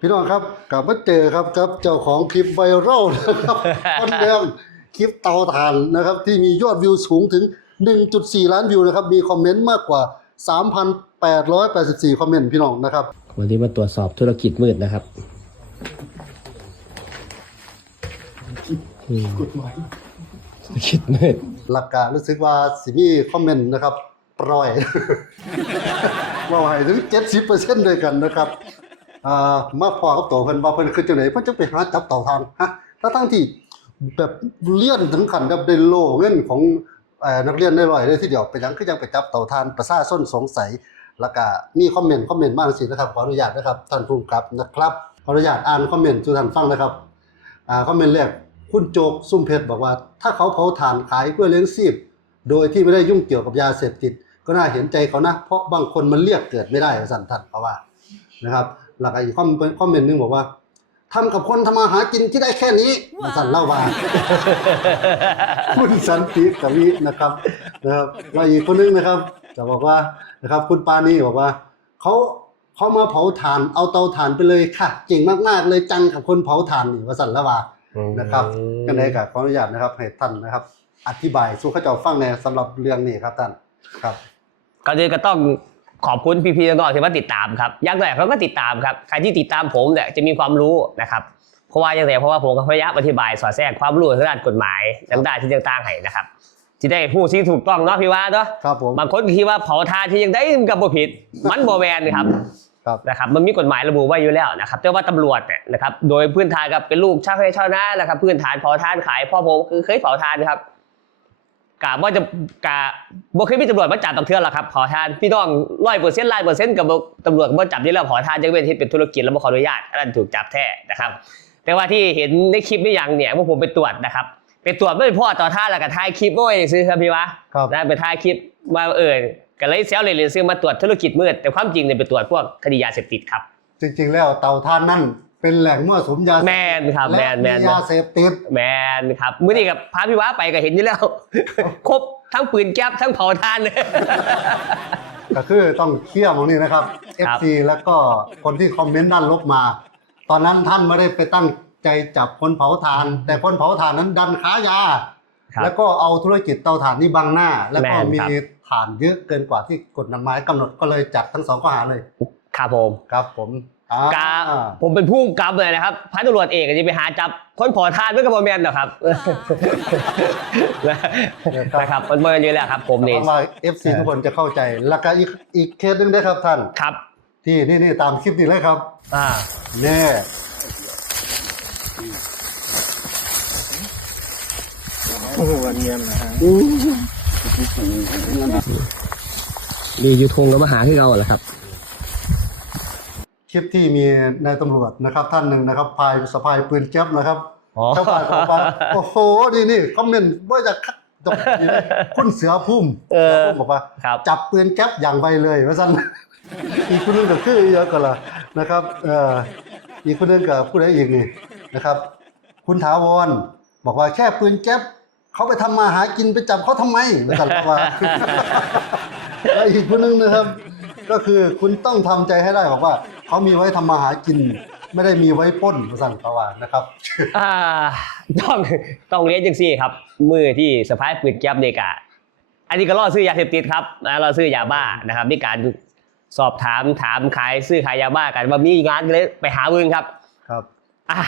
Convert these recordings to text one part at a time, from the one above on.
พี่น้องครับกลับมาเจอครับกับเจ้าของคลิปไวรัลนะครับคนเดิมคลิปเตาถ่านนะครับ ที่มียอดวิวสูงถึง 1.4 ล้านวิวนะครับ มีคอมเมนต์มากกว่า 3,884 คอมเมนต์พี่น้องนะครับ วันนี้มาตรวจสอบธุรกิจมืดนะครับอืมธุรกิจมืดหลักการรู้สึกว่าสิมีคอมเมนต์นะครับปล่อยว่าให้ถึง 70%ด้วยกันนะครับ อ่ามาพอกับตัวเพิ่นว่าเพิ่นคือจังได๋เพิ่นจะไปหาจับเต่าทานฮะถ้าทั้งที่แบบเลี่ยนถึงขั้นกับได้โลเงินของเอ่อนักเรียนได้ร้อยเลยทีเดียวไปหยังคือยังไปจับเต่าทานประชาชนสงสัยแล้วก็มีคอมเมนต์คอมเมนต์มาจังนะครับขออนุญาตนะครับท่านผู้กำกับนะครับขออนุญาตอ่านคอมเมนต์สู่ท่านฟังนะครับอ่าคอมเมนต์แรกคุณโจกซุ่มเพชรบอกว่า ถ้าเขาเผาถ่านขายเพื่อเลี้ยงชีพโดยที่ไม่ได้ยุ่งเกี่ยวกับยาเสพติด ก็น่าเห็นใจเขานะ เพราะบางคนมันเรียกเกิดไม่ได้สันทัดเพราะว่านะครับ หลักอีกคอมคอมเมนต์หนึงบอกว่าทำกับคนทำมาหากินที่ได้แค่นี้มาสั่นเล่าว่าคุณสันติกวินะครับนะครับแล้วอีกคนนึงนะครับ จะบอกว่านะครับ คุณปานีบอกว่าเขาเขามาเผาถ่านเอาเตาถ่านไปเลยค่ะเก่งมากๆ เลยจังกับคนเผาถ่านนี่ว่าสันละว่านะครับกันเลยกับขออนุญาตนะครับให้ท่านนะครับ อธิบายสู่เข้าเจ้าฟังในสำหรับเรื่องนี้ครับท่านครับก่อนอื่นก็ต้อง ขอบคุณพี่ๆน้องๆที่มาติดตามครับอยังแรกเขาก็ติดตามครับใครที่ติดตามผมเนี่ยจะมีความรู้นะครับเพราะว่าอย่างไรเพราะว่าผมก็พยายามอธิบายสอดแทรกความรู้ทางด้านกฎหมายทางด้านที่ต่างๆให้นะครับที่ได้ผู้ที่ถูกต้องเนาะพี่ว่าเนาะครับผมบางคนก็คิดว่าเผาทานที่ยังได้กับบ่ผิด มันบ่แมนครับครับนะครับมันมีกฎหมายระบุไว้อยู่แล้วนะครับแต่ว่าตำรวจเนี่ยนะครับโดยพื้นฐานกับเป็นลูกชาวไร่ชาวนานะครับพื้นฐานเผาทานขายพ่อผมคือเคยเผาทานครับ กะว่าจะกะบ่เคยมีตำรวจมาจับตังเทือนหรอกครับเผาทานพี่น้องร้อยเปอร์เซ็นต์ล้านเปอร์เซ็นต์กับตำรวจบ่จับได้แล้วเผาทานจะเป็นที่เป็นธุรกิจแล้วบ่ขออนุญาตอันนั้นถูกจับแท้นะครับ แต่ว่าที่เห็นในคลิปนี่ยังเนี่ยว่าผมไปตรวจนะครับไปตรวจไม่พ่อต่อท่านแล้วก็ถ่ายคลิปไว้ซื้อครับพี่วะครับนะไปถ่ายคลิปมาเออก็เลยเซลเลยเลยซื้อมาตรวจธุรกิจมืดแต่ความจริงเนี่ยไปตรวจพวกคดียาเสพติดครับ จริง ๆ แล้วเตาท่านนั่น เป็นแหล่งมั่วสุมยาเสพติดแมนครับแมและนแมน ยาเสพติด แมนครับมื้อนี้กับพาพี่วะไปก็เห็นอยู่แล้ว ครบทั้งปืนแก๊ปทั้งเผาทานเลยก็คือต้องเคลียร์ตรงนี้นะครับ ครับ FC แล้วก็คนที่คอมเมนต์ด้านลบมา ตอนนั้นท่านไม่ได้ไปตั้งใจจับคนเผาถ่าน แต่คนเผาถ่านนั้นดันค้ายา ครับ แล้วก็เอาธุรกิจเตาถ่านนี่บังหน้า แล้วก็แม่นมีครับ ถ่านเยอะเกินกว่าที่กฎหมายกำหนดก็เลยจัดทั้งสองข้อหาเลย ครับผม ครับผม อ่ากาผมเป็นผู้กำเลยนะครับพันตำรวจเอกจะไปหาจับคนเผาทานด้วยกับบอแมนหรอกครับนะครับมันเมินอยู่แล้วครับ ผมนี่เพราะว่า FC ทุกคนจะเข้าใจ แล้วก็อีกอีกเคสหนึงด้วยครับท่าน ครับ ที่นี่นี่ตามคลิปนี้เลยครับอ่าแน่รีวิวทงก็มาหาที่เราแหละครับ คลิปที่มีนายตำรวจนะครับ ท่านหนึ่งนะครับพายสะพายปืนแก๊ปนะครับอ๋อ ชาวบ้านบอกว่าโอ้โหนี่นี่คอมเมนต์ว่าจะคัดตรงนี้คุณเสือพุ่มเออ สืพุ่มบอกว่า ครับ จับปืนแก๊ปอย่างไวเลยว่าซั่นอีกคนนึงก็คือเยอะกันละนะครับเอ่ออีกคนนึงกับผู้ใดอีกนี่นะครับ คุณถาวรบอกว่าแค่ปืนแก๊ปเขาไปทำมาหากินไปจับเขาทำไมว่าซั่นบอกว่า แล้วอีกคนนึงนะครับ ก็คือคุณต้องทำใจให้ได้บอกว่า เขามีไว้ทำมาหากิน ไม่ได้มีไว้ปล้นว่าซั่นเขาว่านะครับ อ่าต้องต้องเรียนจังซี่ครับ มือที่สะพายปืนแก๊ปในกะอันนี้ก็ล่อซื้อยาเสพติดครับนะล่อซื้อยาบ้านะครับมีการสอบถามถามขายซื้อขายยาบ้ากัน ว่ามีงานก็เลยไปหาเบิ่งครับ ครับอะ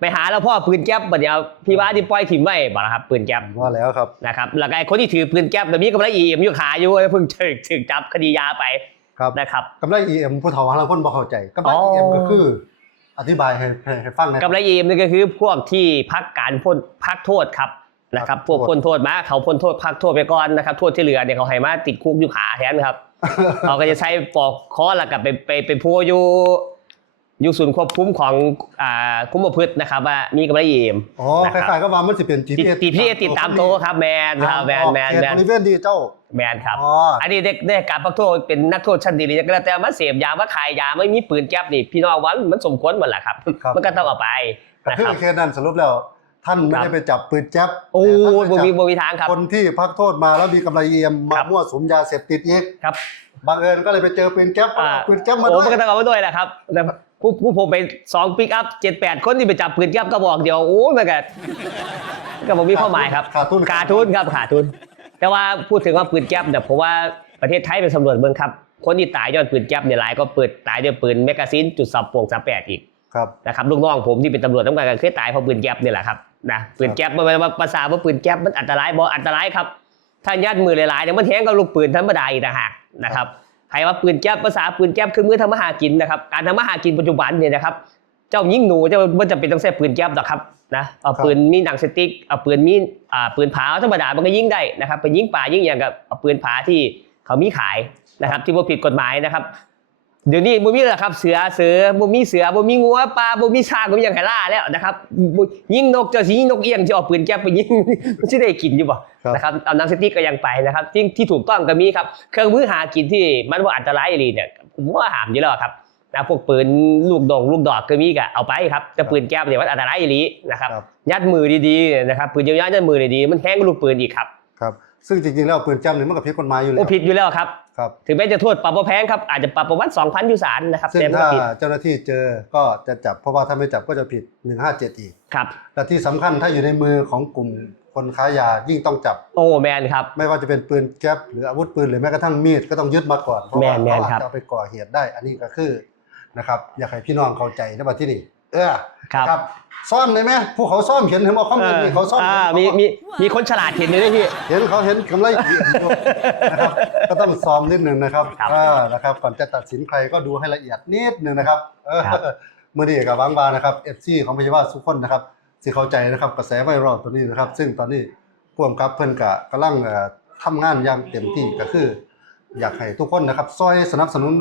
ไปหาแล้วพ่อปืนแก๊ปบัดเดี๋ยวพี่ว่าที่ปล่อยถิ่มไว้บ่ล่ะครับปืนแก๊ปว่าแล้วครับนะครับแล้วก็ไอ้คนที่ถือปืนแก๊ปแบบนี้ก็มาอีเอ็มอยู่ขาอยู่เพิ่งถึกถึกจับคดียาไป ครับนะครับ กำไร EM ผู้เฒ่าหลายคนบ่เข้าใจกำไร อ๋อ EM ก็คือ อธิบายให้ให้ให้ฟังหนะ กับไรเอ็มนี่ก็คือพวกที่พักการพ้นพักโทษครับนะครับพวกพ้นโทษมาเขาพ้นโทษพักโทษไปก่อนนะครับโทษที่เหลือเนี่ยเขาให้มาติดคุกอยู่ขาแทนครับ เขาก็จะใช้ปอกคอแล้วก็ไปไปไปพูอยู่ อยู่ศูนย์ควบคุมของอ่าคุมประพฤตินะครับ ว่ามีกับไรเอ็มอ๋อนะคครับล้ายๆก็ว่ามันสิเป็นติด GPS ติดพี่ติดตามโตวครับแมนครับแมนแมนเขตแมนบริเวณที่เจ้า แมนครับ อ๋ออันนี้เด็กได้การพักโทษเป็นนักโทษชั้นดีเลยก็แล้วแต่มาเสพยามาขายยาไม่มีปืนแก๊ปนี่พี่น้องวันมันสมควรหมดแหละครับ ครับ มันก็ต้องเอาไปแต่นะคืคอรับ เคสนั้นสรุปแล้ว ท่านไม่ครับ ได้ไปจับปืนแจ๊บโอ้แต่ยท่านบ่มีไปบ่มีทางคจัรับบคนที่พักโทษมาแล้วมีกำไร EM มาครับ มั่วสุมยาเสพติดอีก ครับ บังเอิญก็เลยไปเจอปืนแจ๊บอ่าเอาปืนแจ๊บมาโอ้ด้วมันยก็ต้องเอาไว้ด้วยแหละครับแต่ผู้ผู้ผมไปสองปิกอัพเจ็ดแปดคนที่ไปจับปืนแก๊ปก็บอกเดียวโอ้ยมันก็ก็ผมมีความหมายครับขาดทุน ขาดทุนครับขาดทุน แต่ว่าพูดถึงว่าปืนแก๊ปเนี่ยผมว่าประเทศไทยเป็นสำรวจเมืองครับ คนที่ตายย้อนปืนแก๊ปเนี่ยหลายก็เปิดตายด้วยปืนแมกกาซีนจุดสับโป่งสามแปดอีก ครับ นะครับลูกน้องผมที่เป็นตำรวจต้องการกันเคยตายเพราะปืนแก๊ปเนี่ยแหละครับนะปืนแก๊ปมันมันภาษาว่าปืนแก๊ปมันอันตรายบ่อันตรายครับ ถ้ายัดมือหลายๆเนี่ยมันแทงกับลูกปืนธรรมดาอีกต่างหากนะครับใครว่าปืนแก๊ปภาษาปืนแก๊ปคือมือทำมาหากินนะครับ การทำมาหากินปัจจุบันเนี่ยนะครับ เจ้ายิงหนูเจ้ามันจะเป็นต้องใช้ปืนแก๊ปหรอกครับนะเอาปืนมีหนังสติ๊กเอาปืนมีอ่าปืนผาธรรมดามันก็ยิงได้นะครับไปยิงป่ายิงอย่างกับเอาปืนผาที่เขามีขายนะครับ ที่ว่าผิดกฎหมายนะครับ เดี๋ยวนี้บ่มีแล้วครับเสือเสือบ่มีเสือบ่มีงัวปลาบ่มีช้างบ่มีหยังให้ล่าแล้วนะครับบ่ยิงนกเจ้าสิยิงนกเอี้ยงสิเอาปืนแก๊ปไปยิงมันสิได้กินอยู่บ่ครับนะครับเอาหนังสติ๊กก็ยังไปนะครับที่ที่ถูกต้องก็มีครับเครื่องมือหากินที่มันบ่อันตรายอีหลีเนี่ยผมว่าห้ามอยู่แล้วครับนะพวกปืนลูกดงลูกดอกก็มีก็เอาไปครับแต่ปืนแก๊ปเนี่ยมันอันตรายอีหลีนะครับครับยัดมือดีๆนะครับปืนยาวๆยัดมือดีๆมันแห้งกว่าลูกปืนอีกครับครับ ซึ่งจริงๆแล้วปืนแจ้มนี่มันก็ผิดกฎหมายอยู่แล้โอ้วผิดอยู่แล้วครับ ครับ ถึงแม้จะโทษปรับบ่แพงครับ อาจจะปรับประมาณ2,000อยู่ศาลนะครับซึ่งแต่มันถ้าก็ผิดเจ้าหน้าที่เจอก็จะจับเพราะว่าถ้าไม่จับก็จะผิด 157 อีก ครับ และที่สำคัญถ้าอยู่ในมือของกลุ่มคนค้ายายิ่งต้องจับ โอ้แมนครับ ไม่ว่าจะเป็นปืนแก๊ปหรืออาวุธปืนหรือแม้กระทั่งมีดก็ต้องยึดมาก่อนเพราะว่าแม่นแม่นเขาอาจครับ จะเอาไปก่อเหตุได้ อันนี้ก็คือนะครับอยากให้พี่น้องเข้าใจนะว่าที่นี่ เออครับครับซ่อมเลยไหมผู้เขาซ่อมเห็นเห็นว่าเขาเอเห็นอนี่เขาซ่อมอ่าเห็นมีเขามีมีคนฉลาดเห็นอยู่ด้วยพี่ เห็นเขาเห็นกำไรเหรียญอยู่นะครับก็ต้องซ้อมนิดหนึ่งนะครับครับ อ่านะครับก่อนจะตัดสินใครก็ดูให้ละเอียดนิดหนึ่งนะครับเออครับเมื่อนี้กับวังบานะครับเอฟซีของพยาบาลทุกคนนะครับสิเข้าใจนะครับกระแสไวรัลตัวนี้นะครับ ซึ่งตอนนี้พ่วงกับเพิ่นกะกำลังเอ่อทำงานอย่างเต็มที่ก็คือ อยากให้ทุกคนนะครับซอยสนับสนุน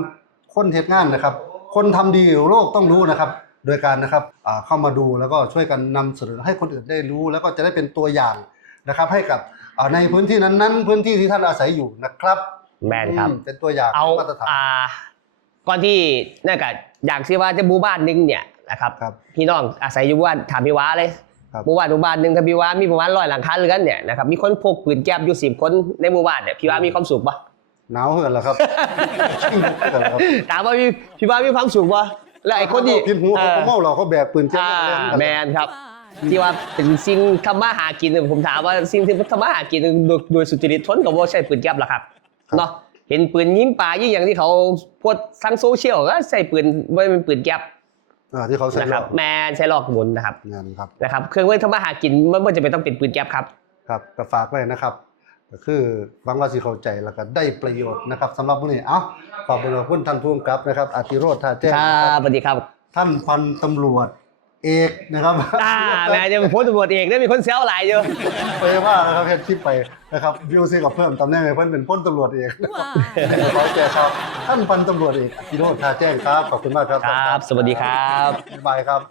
คนเฮ็ดงานนะครับ คนทำดีโลกต้องรู้นะครับ โดยการนะครับอ่าเข้ามาดูแล้วก็ช่วยกันนำเสนอให้คนอื่นได้รู้ แล้วก็จะได้เป็นตัวอย่างนะครับ ให้กับอ่าในพื้นที่นั้นๆ พื้นที่ที่ท่านอาศัยอยู่นะครับ แมนครับอืมเป็นตัวอย่างเอามาตรฐานอ่าก่อนที่นั่นก็อยากสิว่าจะหมู่บ้านหนึงเนี่ยนะครับครับพี่น้องอาศัยอยู่หมู่บ้านถามพี่ว้าเลยครับหมู่บ้านหมู่บ้านหนึ่งถ้าพี่ว้ามีประมาณร้อยหลังคาเรือนเนี่ยนะครับมีคนพกปืนแก๊ปอยู่สิบคนในหมู่บ้านเนี่ยพี่ว้ามีความสุขปะหนาวเหือนแล้วครับชิ่งลุกเหือนแล้วครับถามว่าพี่พี่ว้ามีความสุขปะ แล้วไอ้คนที่พินหูเขาก็เมาเราเขาแบกปืนเจ็บอ่าเล่นกันแมนครับ ที่ว่าเป็นสิ่งทำมาหากินเนี่ยผมถามว่าสิ่งที่ทำมาหากินโดยโดยสุจริตทนกับว่าใช้ปืนแก๊ปหรอครับเนาะเห็นปืนยิงปลายิงอย่างที่เขาโพสต์ทางโซเชียลก็ใส่ปืนไม่เป็นปืนแก๊ปอ่าที่เขาใส่นะครับแมนใช้ลอกหมุนนะครับงานครับนะครับ เครื่องมือทำมาหากินมันไม่จำเป็นต้องเป็นปืนแก๊ปครับ ครับก็ฝากไว้นะครับ ก็คือหวังว่าสิเข้าใจแล้วก็ได้ประโยชน์นะครับสำหรับมื้อนี้เอ้าขอบคุณท่านผู้กำกับนะครับอาติโรธท่าแจ้งครันะครับบสวัสดีครับท่านพันตำรวจเอกนะครับอ่าแม่จะเป็นโพสต์ตำรวจเองได้มีคนเซลหลายเยอะไปว่านะครับเฮ็ดคลิปไปนะครับวิวซีกับเพิ่มตำแหน่งให้เพิ่นเป็นพ้นตำรวจเอกขอแก่ครับท่านพันตำรวจเอกอาติโรธท่าแจ้งครับขอบคุณมากครับครับ สวัสดีครับ บ๊ายบายครับ